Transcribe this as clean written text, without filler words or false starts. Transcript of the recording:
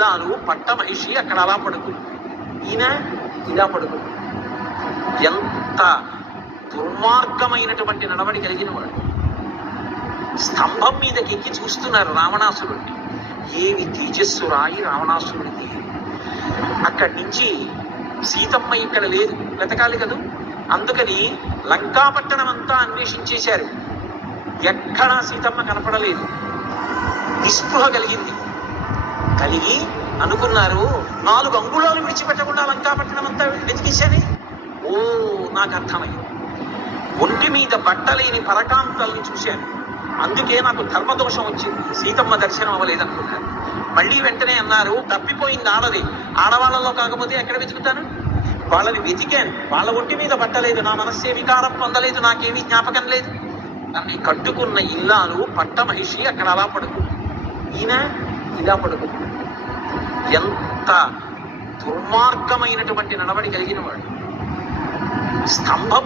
ఇల్లాలు పట్టమహిషి అక్కడ అలా పడుకుంది, ఈయన ఇలా పడుకుంది. ఎంత దుర్మార్గమైనటువంటి నడవడి కలిగిన వాడు. స్తంభం మీదకి ఎక్కి చూస్తున్నారు రావణాసురుడిని. ఏమి తేజస్సు రాయి రావణాసురుడికి. అక్కడి నుంచి సీతమ్మ ఇక్కడ లేదు, వెతకాలి కదా. అందుకని లంకాపట్టణం అంతా అన్వేషించేశారు, ఎక్కడా సీతమ్మ కనపడలేదు. నిస్పృహ కలిగింది. కలిగి అనుకున్నారు, 4 అంగుళాలు విడిచిపెట్టకుండా లంకాపట్టణం అంతా వెతికేశానే. ఓ, నాకు అర్థమైంది. ఒంటి మీద బట్టలేని పరకాంతల్ని చూశాను, అందుకే నాకు ధర్మదోషం వచ్చింది, సీతమ్మ దర్శనం అవ్వలేదనుకున్నాను. మళ్ళీ వెంటనే అన్నారు, తప్పిపోయింది ఆడది, ఆడవాళ్ళలో కాకపోతే ఎక్కడ వెతుకుతాను? వాళ్ళని వెతికాను, వాళ్ళ ఒంటి మీద బట్టలేదు, నా మనస్సే వికారం పొందలేదు, నాకేమీ జ్ఞాపకం లేదు. దాన్ని కట్టుకున్న ఇల్లాలు పట్టమహిషి అక్కడ అలా పడుకుంది, ఈయన ఇలా పడుకుంది. ఎంత దుర్మార్గమైనటువంటి నడవడి కలిగిన వాడు. స్తంభం